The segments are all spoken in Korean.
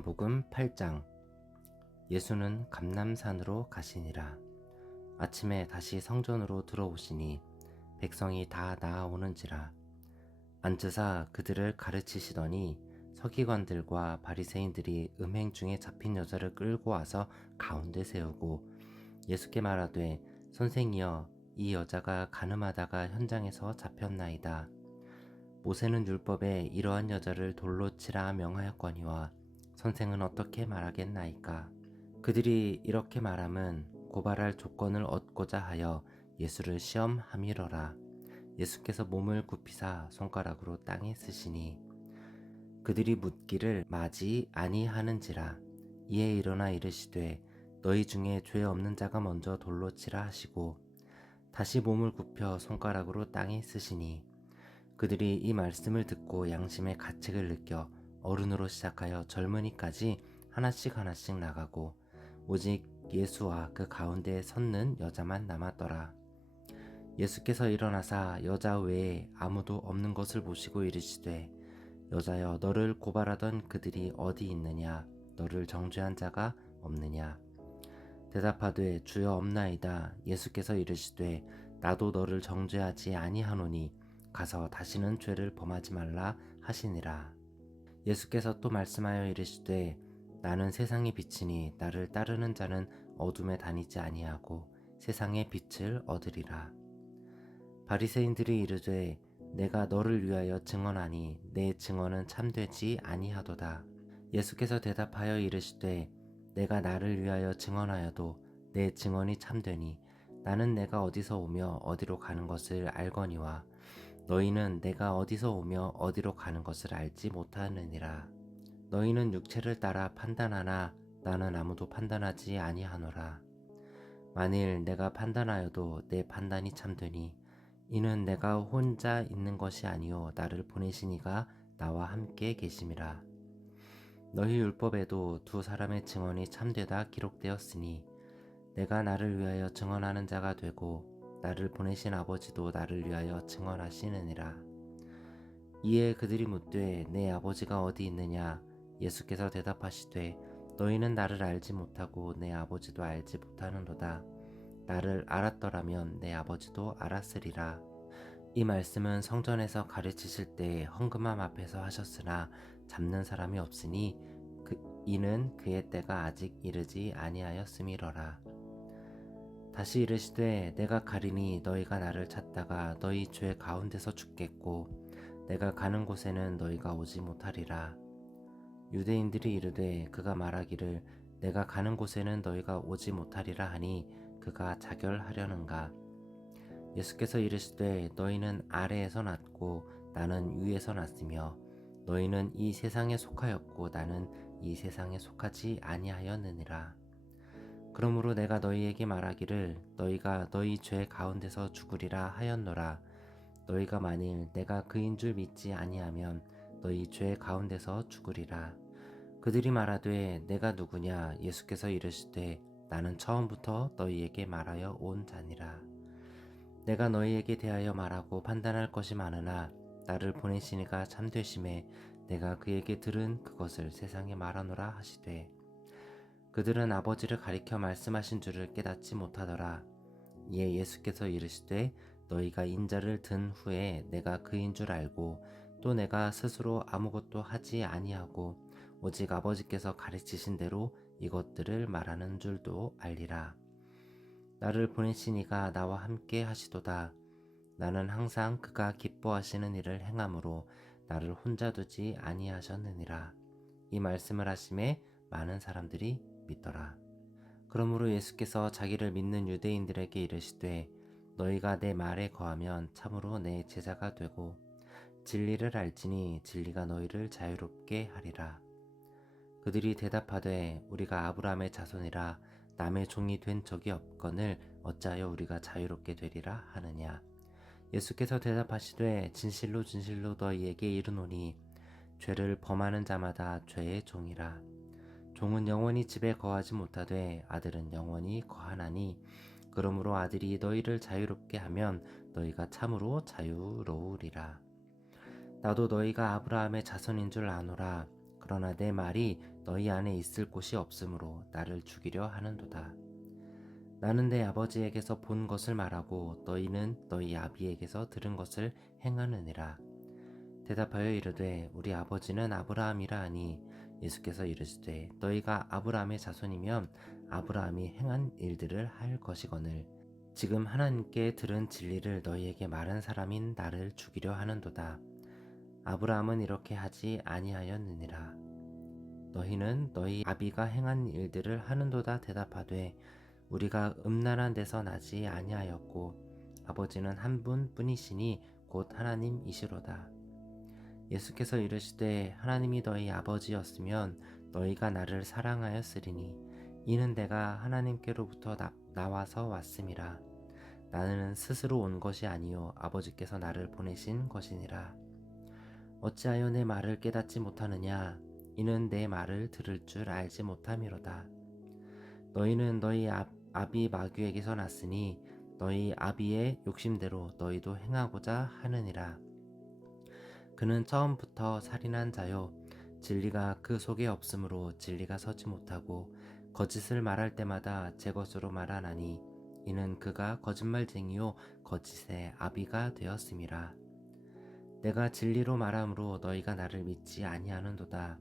요한복음 8장. 예수는 감람산으로 가시니라. 아침에 다시 성전으로 들어오시니 백성이 다 나아오는지라. 앉으사 그들을 가르치시더니 서기관들과 바리새인들이 음행 중에 잡힌 여자를 끌고 와서 가운데 세우고 예수께 말하되, 선생이여, 이 여자가 간음하다가 현장에서 잡혔나이다. 모세는 율법에 이러한 여자를 돌로 치라 명하였거니와 선생은 어떻게 말하겠나이까? 그들이 이렇게 말함은 고발할 조건을 얻고자 하여 예수를 시험함이러라. 예수께서 몸을 굽히사 손가락으로 땅에 쓰시니 그들이 묻기를 마지 아니하는지라. 이에 일어나 이르시되, 너희 중에 죄 없는 자가 먼저 돌로 치라 하시고 다시 몸을 굽혀 손가락으로 땅에 쓰시니 그들이 이 말씀을 듣고 양심의 가책을 느껴 어른으로 시작하여 젊은이까지 하나씩 나가고 오직 예수와 그 가운데에 섰는 여자만 남았더라. 예수께서 일어나사 여자 외에 아무도 없는 것을 보시고 이르시되, 여자여, 너를 고발하던 그들이 어디 있느냐? 너를 정죄한 자가 없느냐? 대답하되, 주여, 없나이다. 예수께서 이르시되, 나도 너를 정죄하지 아니하노니 가서 다시는 죄를 범하지 말라 하시니라. 예수께서 또 말씀하여 이르시되, 나는 세상의 빛이니 나를 따르는 자는 어둠에 다니지 아니하고 세상의 빛을 얻으리라. 바리새인들이 이르되, 내가 너를 위하여 증언하니 내 증언은 참되지 아니하도다. 예수께서 대답하여 이르시되, 내가 나를 위하여 증언하여도 내 증언이 참되니 나는 내가 어디서 오며 어디로 가는 것을 알거니와 너희는 내가 어디서 오며 어디로 가는 것을 알지 못하느니라. 너희는 육체를 따라 판단하나 나는 아무도 판단하지 아니하노라. 만일 내가 판단하여도 내 판단이 참되니 이는 내가 혼자 있는 것이 아니요 나를 보내신 이가 나와 함께 계심이라. 너희 율법에도 두 사람의 증언이 참되다 기록되었으니 내가 나를 위하여 증언하는 자가 되고 나를 보내신 아버지도 나를 위하여 증언하시느니라. 이에 그들이 묻되, 내 아버지가 어디 있느냐? 예수께서 대답하시되, 너희는 나를 알지 못하고 내 아버지도 알지 못하는도다. 나를 알았더라면 내 아버지도 알았으리라. 이 말씀은 성전에서 가르치실 때 헌금함 앞에서 하셨으나 잡는 사람이 없으니 이는 그의 때가 아직 이르지 아니하였음이러라. 다시 이르시되, 내가 가리니 너희가 나를 찾다가 너희 죄 가운데서 죽겠고 내가 가는 곳에는 너희가 오지 못하리라. 유대인들이 이르되, 그가 말하기를 내가 가는 곳에는 너희가 오지 못하리라 하니 그가 자결하려는가? 예수께서 이르시되, 너희는 아래에서 났고 나는 위에서 났으며 너희는 이 세상에 속하였고 나는 이 세상에 속하지 아니하였느니라. 그러므로 내가 너희에게 말하기를 너희가 너희 죄 가운데서 죽으리라 하였노라. 너희가 만일 내가 그인 줄 믿지 아니하면 너희 죄 가운데서 죽으리라. 그들이 말하되, 내가 누구냐? 예수께서 이르시되, 나는 처음부터 너희에게 말하여 온 자니라. 내가 너희에게 대하여 말하고 판단할 것이 많으나 나를 보내신 이가 참되심에 내가 그에게 들은 그것을 세상에 말하노라 하시되, 그들은 아버지를 가리켜 말씀하신 줄을 깨닫지 못하더라. 이에 예수께서 이르시되, 너희가 인자를 든 후에 내가 그인 줄 알고 또 내가 스스로 아무것도 하지 아니하고 오직 아버지께서 가르치신 대로 이것들을 말하는 줄도 알리라. 나를 보내신 이가 나와 함께 하시도다. 나는 항상 그가 기뻐하시는 일을 행함으로 나를 혼자 두지 아니하셨느니라. 이 말씀을 하심에 많은 사람들이 믿더라. 그러므로 예수께서 자기를 믿는 유대인들에게 이르시되, 너희가 내 말에 거하면 참으로 내 제자가 되고 진리를 알지니 진리가 너희를 자유롭게 하리라. 그들이 대답하되, 우리가 아브라함의 자손이라 남의 종이 된 적이 없거늘 어찌하여 우리가 자유롭게 되리라 하느냐? 예수께서 대답하시되, 진실로 진실로 너희에게 이르노니 죄를 범하는 자마다 죄의 종이라. 종은 영원히 집에 거하지 못하되 아들은 영원히 거하나니, 그러므로 아들이 너희를 자유롭게 하면 너희가 참으로 자유로우리라. 나도 너희가 아브라함의 자손인 줄 아노라. 그러나 내 말이 너희 안에 있을 곳이 없으므로 나를 죽이려 하는도다. 나는 내 아버지에게서 본 것을 말하고 너희는 너희 아비에게서 들은 것을 행하느니라. 대답하여 이르되 우리 아버지는 아브라함이라 하니 예수께서 이르시되 너희가 아브라함의 자손이면 아브라함이 행한 일들을 할 것이거늘 지금 하나님께 들은 진리를 너희에게 말한 사람인 나를 죽이려 하는도다. 아브라함은 이렇게 하지 아니하였느니라. 너희는 너희 아비가 행한 일들을 하는도다 대답하되 우리가 음란한 데서 나지 아니하였고 아버지는 한 분뿐이시니 곧 하나님이시로다. 예수께서 이르시되 하나님이 너희 아버지였으면 너희가 나를 사랑하였으리니 이는 내가 하나님께로부터 나와서 왔음이라. 나는 스스로 온 것이 아니요 아버지께서 나를 보내신 것이니라. 어찌하여 내 말을 깨닫지 못하느냐? 이는 내 말을 들을 줄 알지 못함이로다. 너희는 너희 아비 마귀에게서 났으니 너희 아비의 욕심대로 너희도 행하고자 하느니라. 그는 처음부터 살인한 자요 진리가 그 속에 없으므로 진리가 서지 못하고 거짓을 말할 때마다 제 것으로 말하나니 이는 그가 거짓말쟁이요 거짓의 아비가 되었음이라. 내가 진리로 말함으로 너희가 나를 믿지 아니하는도다.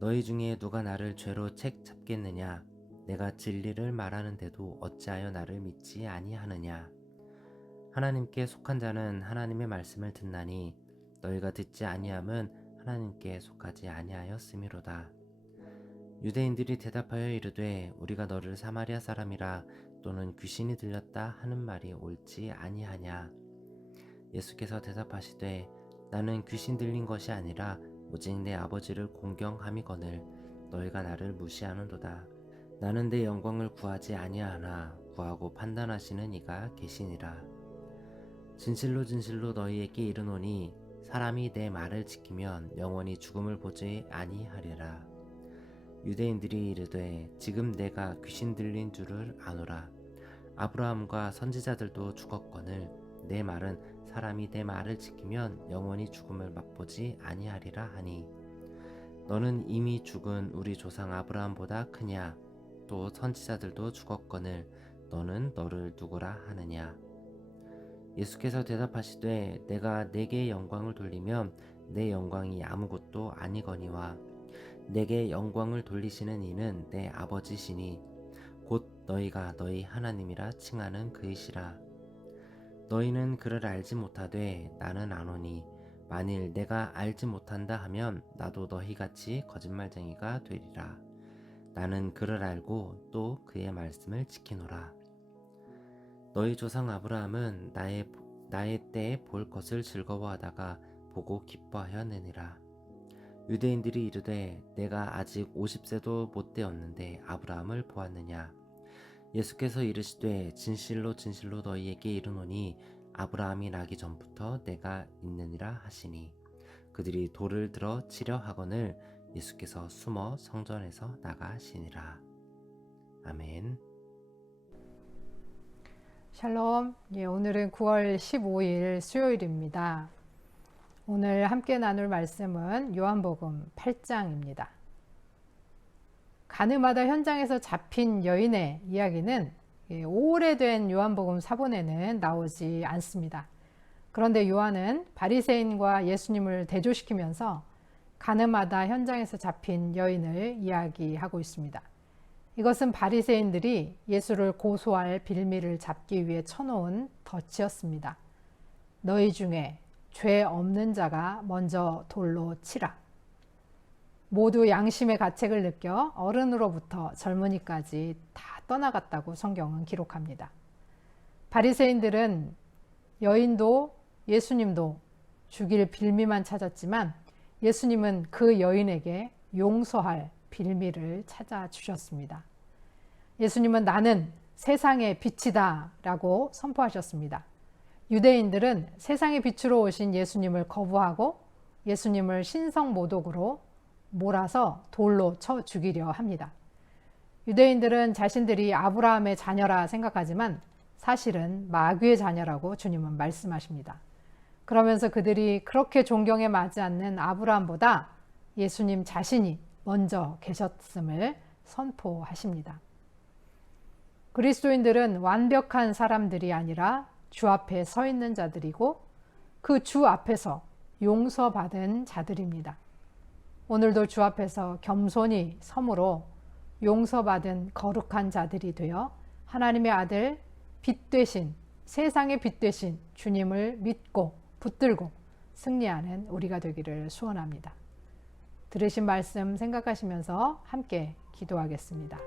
너희 중에 누가 나를 죄로 책 잡겠느냐? 내가 진리를 말하는데도 어찌하여 나를 믿지 아니하느냐? 하나님께 속한 자는 하나님의 말씀을 듣나니 너희가 듣지 아니함은 하나님께 속하지 아니하였음이로다. 유대인들이 대답하여 이르되 우리가 너를 사마리아 사람이라 또는 귀신이 들렸다 하는 말이 옳지 아니하냐? 예수께서 대답하시되 나는 귀신 들린 것이 아니라 오직 내 아버지를 공경함이거늘 너희가 나를 무시하는도다. 나는 내 영광을 구하지 아니하나 구하고 판단하시는 이가 계시니라. 진실로 진실로 너희에게 이르노니 사람이 내 말을 지키면 영원히 죽음을 보지 아니하리라. 유대인들이 이르되 지금 내가 귀신 들린 줄을 아노라. 아브라함과 선지자들도 죽었거늘 내 말은 사람이 내 말을 지키면 영원히 죽음을 맛보지 아니하리라 하니 너는 이미 죽은 우리 조상 아브라함보다 크냐? 또 선지자들도 죽었거늘 너는 너를 누구라 하느냐? 예수께서 대답하시되 내가 내게 영광을 돌리면 내 영광이 아무것도 아니거니와 내게 영광을 돌리시는 이는 내 아버지시니 곧 너희가 너희 하나님이라 칭하는 그이시라. 너희는 그를 알지 못하되 나는 아노니 만일 내가 알지 못한다 하면 나도 너희같이 거짓말쟁이가 되리라. 나는 그를 알고 또 그의 말씀을 지키노라. 너희 조상 아브라함은 나의 때에 볼 것을 즐거워하다가 보고 기뻐하였느니라. 유대인들이 이르되 내가 아직 50세도 못 되었는데 아브라함을 보았느냐? 예수께서 이르시되 진실로 진실로 너희에게 이르노니 아브라함이 나기 전부터 내가 있느니라 하시니 그들이 돌을 들어 치려 하거늘 예수께서 숨어 성전에서 나가시니라. 아멘. 샬롬. 오늘은 9월 15일 수요일입니다. 오늘 함께 나눌 말씀은 요한복음 8장입니다. 가늠하다 현장에서 잡힌 여인의 이야기는 오래된 요한복음 사본에는 나오지 않습니다. 그런데 요한은 바리새인과 예수님을 대조시키면서 가늠하다 현장에서 잡힌 여인을 이야기하고 있습니다. 이것은 바리새인들이 예수를 고소할 빌미를 잡기 위해 쳐놓은 덫이었습니다. 너희 중에 죄 없는 자가 먼저 돌로 치라. 모두 양심의 가책을 느껴 어른으로부터 젊은이까지 다 떠나갔다고 성경은 기록합니다. 바리새인들은 여인도 예수님도 죽일 빌미만 찾았지만 예수님은 그 여인에게 용서할 빌미를 찾아주셨습니다. 예수님은 나는 세상의 빛이다 라고 선포하셨습니다. 유대인들은 세상의 빛으로 오신 예수님을 거부하고 예수님을 신성모독으로 몰아서 돌로 쳐 죽이려 합니다. 유대인들은 자신들이 아브라함의 자녀라 생각하지만 사실은 마귀의 자녀라고 주님은 말씀하십니다. 그러면서 그들이 그렇게 존경에 맞지 않는 아브라함보다 예수님 자신이 먼저 계셨음을 선포하십니다. 그리스도인들은 완벽한 사람들이 아니라 주 앞에 서 있는 자들이고 그 주 앞에서 용서받은 자들입니다. 오늘도 주 앞에서 겸손히 섬으로 용서받은 거룩한 자들이 되어 하나님의 아들 빛 되신, 세상의 빛 되신 주님을 믿고 붙들고 승리하는 우리가 되기를 소원합니다. 들으신 말씀 생각하시면서 함께 기도하겠습니다.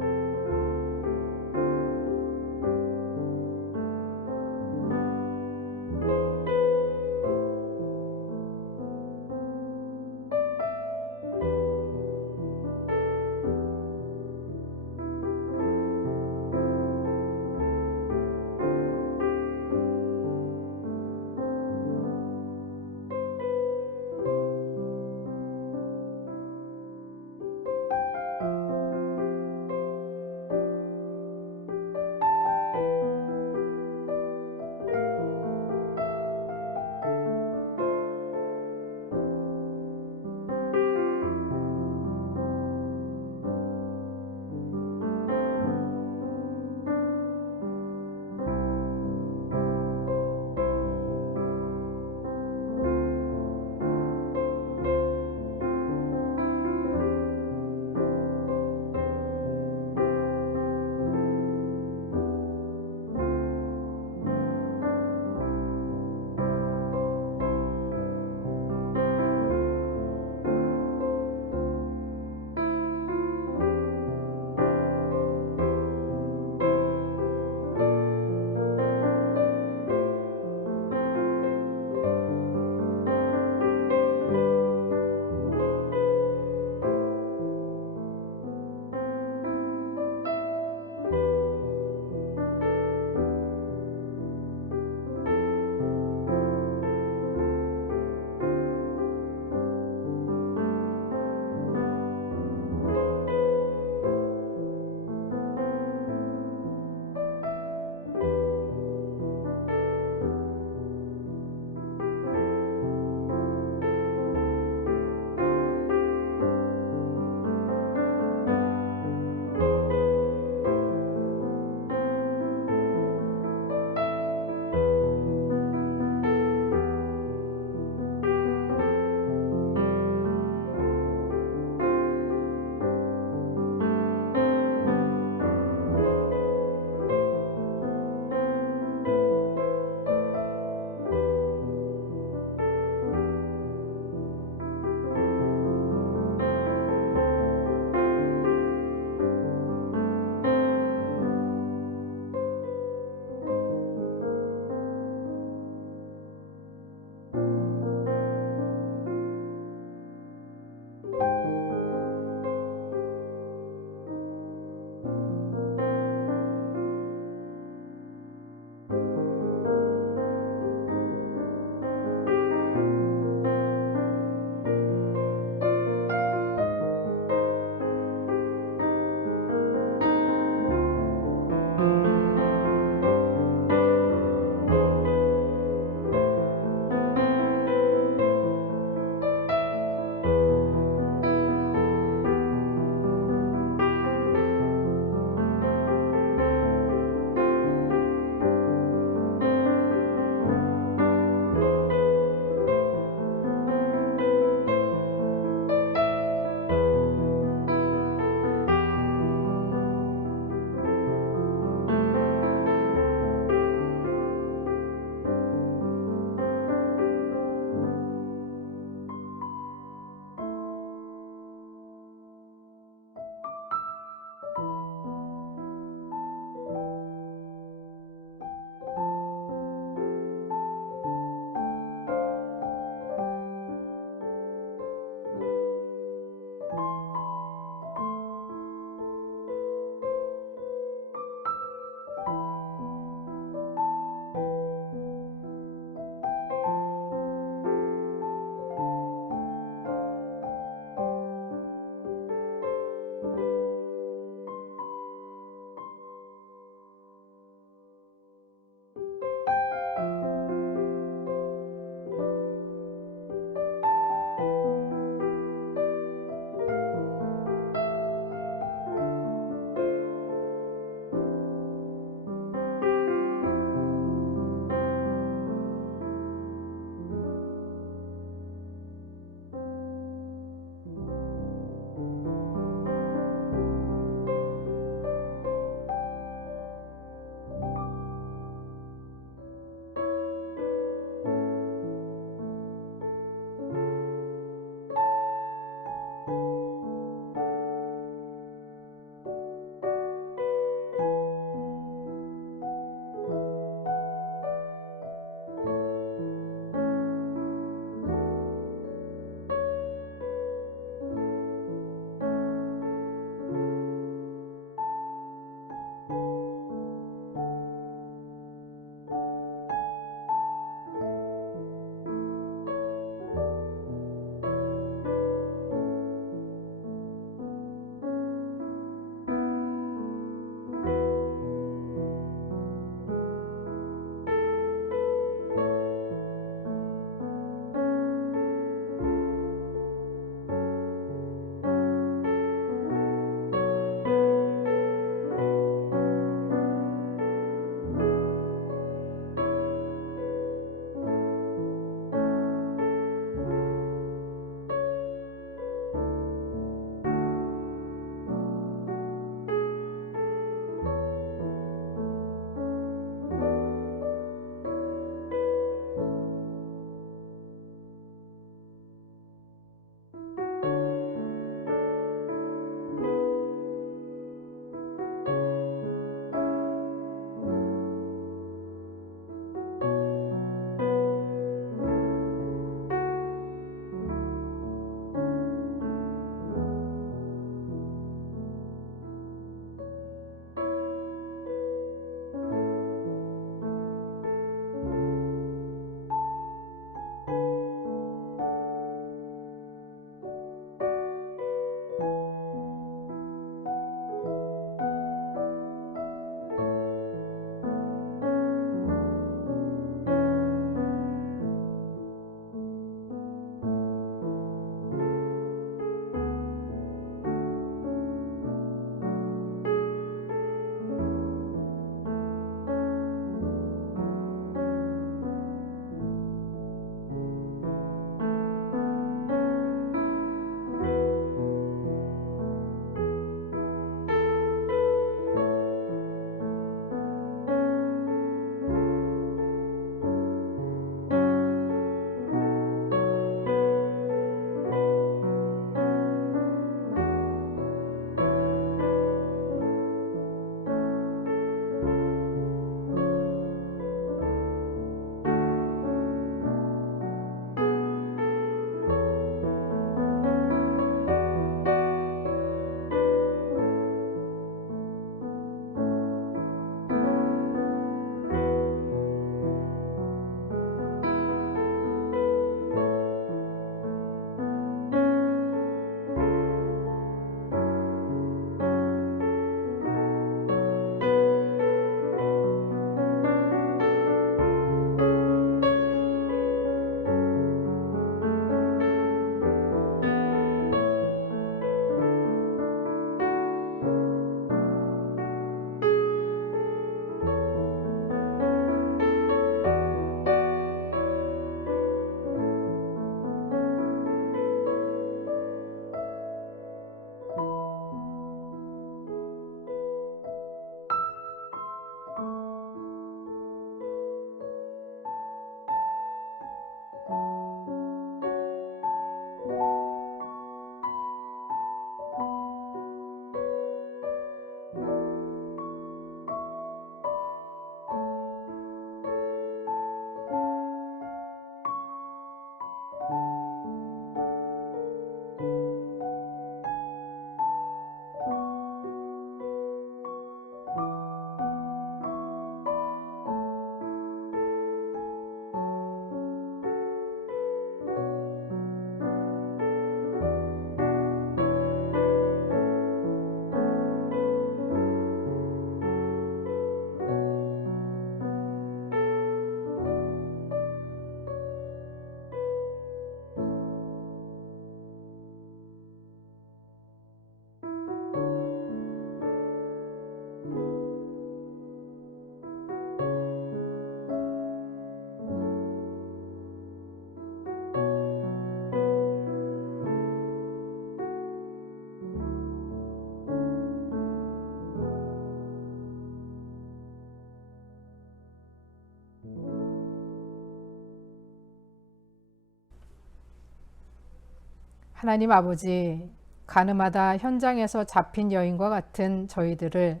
하나님 아버지, 가늠하다 현장에서 잡힌 여인과 같은 저희들을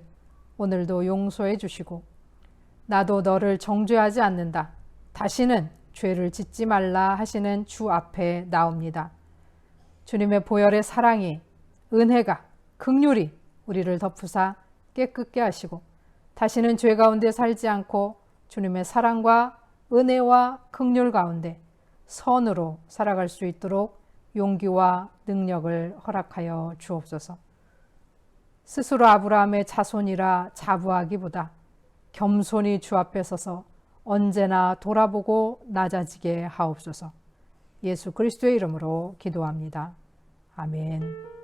오늘도 용서해 주시고, 나도 너를 정죄하지 않는다, 다시는 죄를 짓지 말라 하시는 주 앞에 나옵니다. 주님의 보혈의 사랑이, 은혜가, 긍휼이 우리를 덮으사 깨끗게 하시고 다시는 죄 가운데 살지 않고 주님의 사랑과 은혜와 긍휼 가운데 선으로 살아갈 수 있도록 용기와 능력을 허락하여 주옵소서. 스스로 아브라함의 자손이라 자부하기보다 겸손히 주 앞에 서서 언제나 돌아보고 낮아지게 하옵소서. 예수 그리스도의 이름으로 기도합니다. 아멘.